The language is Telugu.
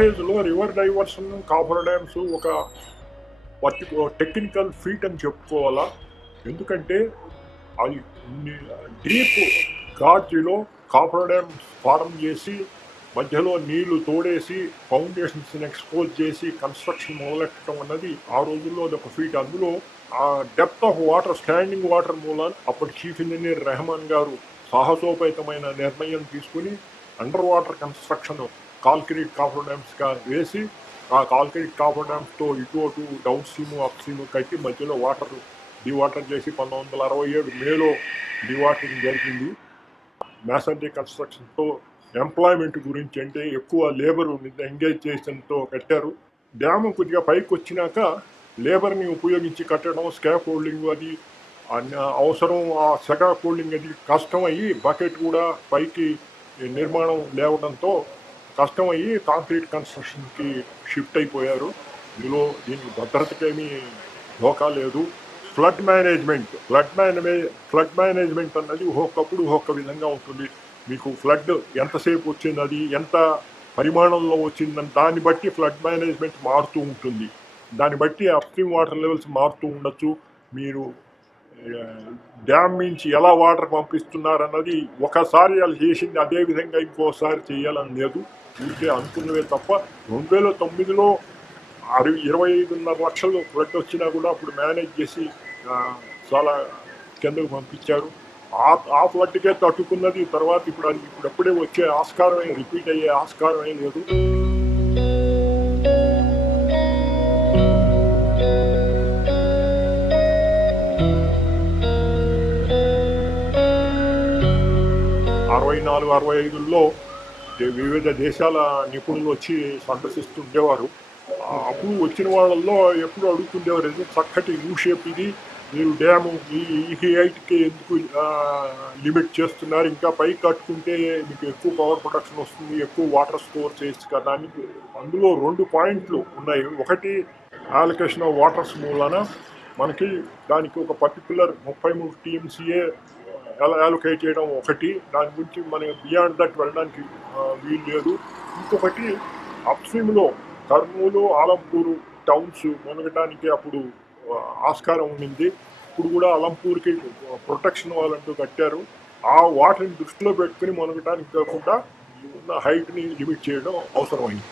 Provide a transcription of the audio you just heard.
ఫేజ్లో రివర్ డైవర్షన్ కాఫర్ డ్యామ్స్ ఒక టెక్నికల్ ఫీట్ అని చెప్పుకోవాలా. ఎందుకంటే అది డీప్ గార్జీలో కాఫర్ డ్యామ్ ఫార్మ్ చేసి మధ్యలో నీళ్లు తోడేసి ఫౌండేషన్స్ని ఎక్స్పోజ్ చేసి కన్స్ట్రక్షన్ మొదలెట్టడం అన్నది ఆ రోజుల్లో అది ఒక ఫీట్. అందులో ఆ depth of water, standing water మూలాన అప్పటి చీఫ్ ఇంజనీర్ రెహమాన్ గారు సాహసోపేతమైన నిర్ణయం తీసుకుని under water construction concrete coffer డ్యామ్స్గా వేసి ఆ కాంక్రీట్ కాఫర్ డ్యామ్స్తో ఇటు అటు డౌన్ స్ట్రీము అప్ స్ట్రీము కట్టి మధ్యలో వాటర్ డివాటర్ చేసి 1967 మేలో డివాటరింగ్ జరిగింది. మ్యాసనరీ కన్స్ట్రక్షన్తో ఎంప్లాయ్మెంట్ గురించి అంటే ఎక్కువ లేబర్ ఎంగేజ్ చేసడంతో కట్టారు. డ్యాము కొద్దిగా పైకి వచ్చినాక లేబర్ని ఉపయోగించి కట్టడం, స్కాప్ హోల్డింగ్ అది అవసరం. ఆ స్కాప్ హోల్డింగ్ అది కష్టం అయ్యి బకెట్ కూడా పైకి నిర్మాణం లేవడంతో కష్టమయ్యి కాంక్రీట్ కన్స్ట్రక్షన్కి షిఫ్ట్ అయిపోయారు. ఇందులో దీనికి భద్రతకేమీ ఢోకా లేదు. ఫ్లడ్ మేనేజ్మెంట్ అన్నది ఒక్కొక్కప్పుడు ఒక్కొక్క విధంగా ఉంటుంది. మీకు ఫ్లడ్ ఎంతసేపు వచ్చింది, అది ఎంత పరిమాణంలో వచ్చిందని దాన్ని బట్టి ఫ్లడ్ మేనేజ్మెంట్ మారుతూ ఉంటుంది. దాన్ని బట్టి అప్స్ట్రీమ్ వాటర్ లెవెల్స్ మారుతూ ఉండొచ్చు. మీరు డ్యామ్ నుంచి ఎలా వాటర్ పంపిస్తున్నారన్నది ఒకసారి వాళ్ళు చేసింది అదే విధంగా ఇంకోసారి చేయాలని లేదు. ఊరికే అనుకున్నవే తప్ప 2009లో 25.5 లక్షలు ఫ్లడ్ వచ్చినా కూడా అప్పుడు మేనేజ్ చేసి చాలా కిందకు పంపించారు. ఆ ఫ్లడ్కే తట్టుకున్నది. తర్వాత ఇప్పుడప్పుడే వచ్చే ఆస్కారం రిపీట్ అయ్యే ఆస్కారం లేదు. '64, '65లో వివిధ దేశాల నిపుణులు వచ్చి సందర్శిస్తుండేవారు. అప్పుడు వచ్చిన వాళ్ళల్లో ఎప్పుడు అడుగుతుండేవారు, ఇది చక్కటి యూ షేప్, ఇది మీరు డ్యాము ఈ హైట్కి ఎందుకు లిమిట్ చేస్తున్నారు, ఇంకా పైకి కట్టుకుంటే మీకు ఎక్కువ పవర్ ప్రొడక్షన్ వస్తుంది, ఎక్కువ వాటర్ స్టోర్ చేయొచ్చు కదా అని. అందులో 2 పాయింట్లు ఉన్నాయి. ఒకటి అలొకేషన్ ఆఫ్ వాటర్స్ మూలాన మనకి దానికి ఒక పర్టికులర్ 33 TMCA అలొకేట్ చేయడం ఒకటి. దాని గురించి మనకి బియాండ్ దట్ వెళ్ళడానికి వీలు లేదు. ఇంకొకటి అప్స్ట్రీమ్లో కర్నూలు, ఆలంపూరు టౌన్స్ మునగటానికి అప్పుడు ఆస్కారం ఉండింది. ఇప్పుడు కూడా అలంపూర్కి ప్రొటెక్షన్ వాళ్ళంటూ కట్టారు. ఆ వాటిని దృష్టిలో పెట్టుకుని మునగటానికి కాకుండా ఉన్న హైట్ని లిమిట్ చేయడం అవసరమైంది.